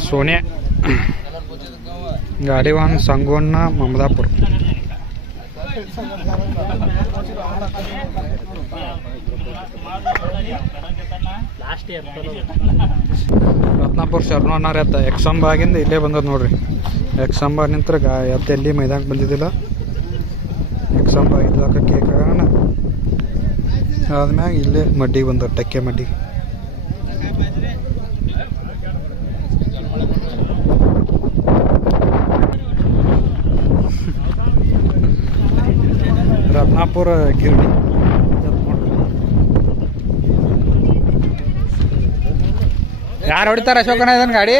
सोन्या गाडीवान सांगोना ममदापूर ರತ್ನಾಪುರ ಶರಣವನ್ನಾರ ಎತ್ತ ಎಕ್ಸಂಬಾಗಿಂದ ಇಲ್ಲೇ ಬಂದದ ನೋಡ್ರಿ ಎಕ್ಸಂಬ ನಿಂತ್ರ ಗಾ ಎತ್ತ ಎಲ್ಲಿ ಮೈದಾನಕ್ಕೆ ಬಂದಿದ್ದಿಲ್ಲ ಎಕ್ಸಂಬ ಇದ್ಲಾಕ ಕೇಕ್ ಆಗೋಣ ಆದ್ಮ್ಯಾಗ ಇಲ್ಲೇ ಮಡ್ಡಿಗೆ ಬಂದ ಟಕ್ಕೆ ಮಡ್ಡಿ ರತ್ನಾಪುರ ಗಿರಣಿ. ಯಾರು ಹೊಡಿತಾರ ಅಶೋಕನ ಇದನ್ ಗಾಡಿ?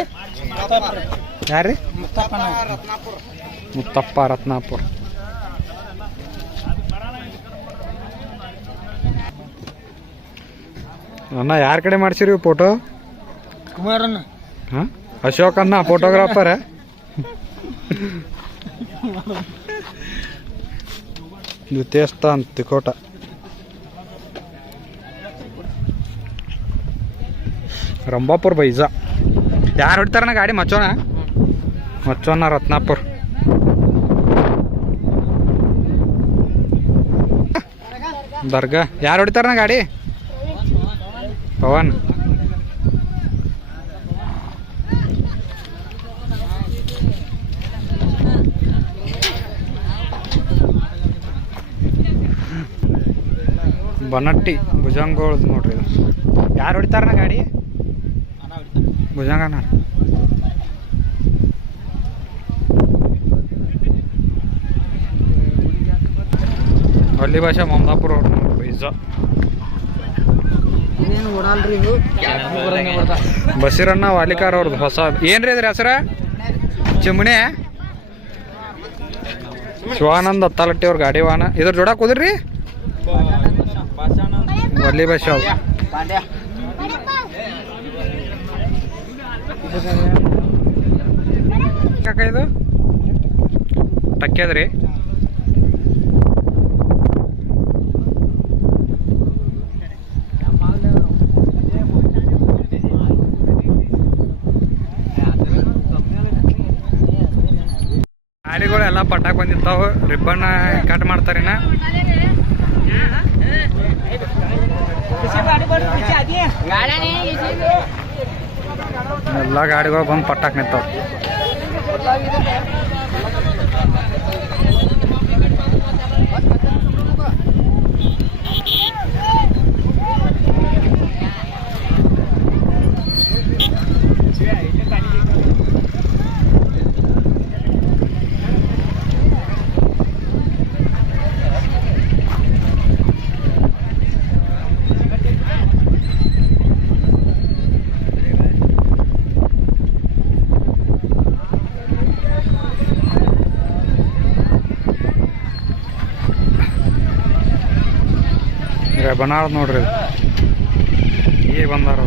ಯಾರ್ರಿ? ಮುತ್ತಪ್ಪ ರತ್ನಾಪುರ. ಅಣ್ಣ ಯಾರ ಕಡೆ ಮಾಡ್ಸಿರಿ ಫೋಟೋ ಕುಮಾರಣ್ಣ. ಹಾಂ? ಅಶೋಕ್ ಅಣ್ಣ ಫೋಟೋಗ್ರಾಫರ್ ಇದು ದೇವಸ್ಥಾನ ತಿಕೋಟ ರಂಬಾಪುರ ಬೈಜ ಯಾರು ಹೊಡಿತಾರಣ್ಣ ಗಾಡಿ ಮಚ್ಚೋಣ ಮಚ್ಚೋಣ ರತ್ನಾಪುರ್ ದರ್ಗಾ ಯಾರು ಹೊಡಿತಾರಣ್ಣ ಗಾಡಿ ಪವನ್ ಬನಟ್ಟಿ ಭುಜಂಗೋಳ್ ನೋಡ್ರಿ ಇದು. ಯಾರು ಹೊಡಿತಾರ ಗಾಡಿ? ಭುಜಂಗನ. ಹಳ್ಳಿ ಭಾಷೆ ಮಮದಾಪುರ ಅವ್ರು ನೋಡ್ರಿ ಬೈಜ. ಬಸಿರಣ್ಣ ಓಡಲ್ರಿ ಇದು ಬಸೀರಣ್ಣ ವಾಲಿಕಾರ್ ಅವ್ರದ್ದು ಹೊಸ ಏನ್ರಿ ಇದ್ರ ಹೆಸರ? ಚಿಮಣೆ ಶಿವಾನಂದ್ ಅತ್ತಾಲಟ್ಟಿ ಅವ್ರ ಗಾಡಿ ವಾಹನ. ಇದ್ರ ಜೋಡ ಕುದ್ರಿ ವಲ್ಲಿ ಬಸ್ ಶಾಪ್ ಕಾಕ ಇದು ಟಕ್ಕೆದ್ರಿ ಗಾಡಿಗಳು ಎಲ್ಲ ಪಟಾಕ್ ಬಂದಿರ್ತಾವ. ರಿಬ್ಬನ್ ಕಟ್ ಮಾಡ್ತಾರಿನ. ಎಲ್ಲ ಗಾಡಿಗಳು ಬಂದು ಪಟಾಕ್ ನಿಂತಾವ ಬನಾಳ ನೋಡ್ರಿ. ಈಗ ಬಂದಾರ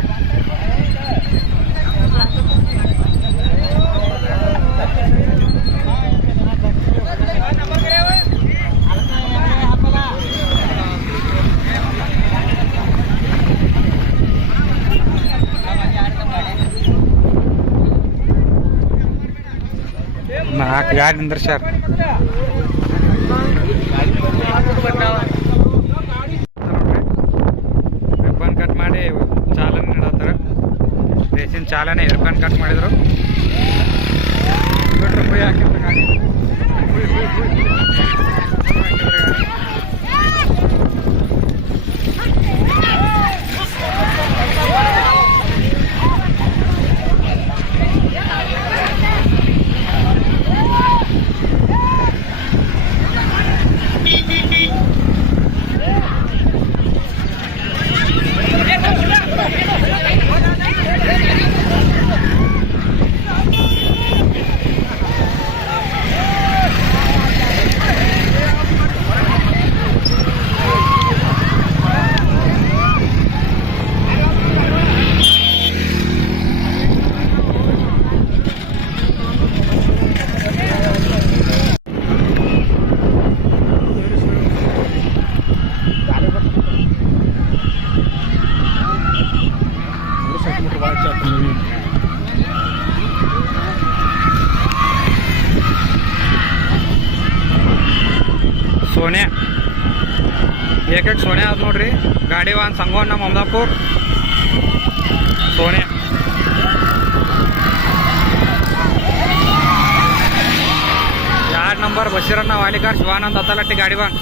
ನಾಲ್ಕು ಗಾಡಿ ನಿಂದ್ರಸ್ಯಾರ ರಿಬ್ಬನ್ ಕಟ್ ಮಾಡಿ ಚಾಲನೆ ನೀಡತ್ತಾರ ರೇಸಿನ ಚಾಲನೆ ರಿಬ್ಬನ್ ಕಟ್ ಮಾಡಿದ್ರು. ಬಿಟ್ರು ಫ್ರೀ ಸೋನೆ. ಏಕಕ್ಕೆ ಸೋನೆ ಅದ ನೋಡ್ರಿ. ಗಾಡಿ ವಾಹನ ಸಂಗೋನ್ ನಮ್ಮ ಅಮದಾಪುರ್. ಸೋನೆ. ಎರಡು ನಂಬರ್? ಬಸೀರಣ್ಣ ವಾಲಿಕಾರ್, ಶಿವಾನಂದ್ ಅತ್ತಲಟ್ಟಿ ಗಾಡಿ ಬಾನ್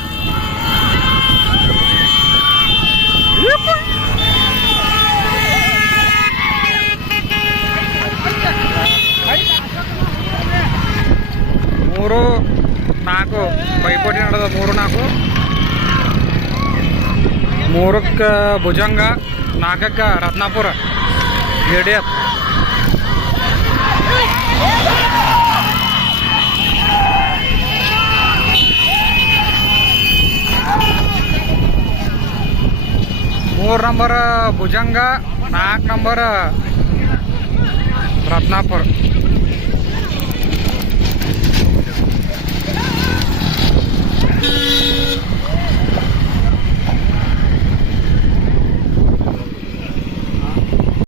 ಮೂರು ನಾಲ್ಕು ಪೈಪೋಟಿ ನಡೆದ ಮೂರು ನಾಲ್ಕು ಮೂರಕ್ಕೆ ಭುಜಂಗ ನಾಲ್ಕಕ್ಕೆ ರತ್ನಾಪುರ ಜೆ ಮೂರು ನಂಬರ್ ಭುಜಂಗ ನಾಲ್ಕು ನಂಬರ್ ರತ್ನಾಪುರ.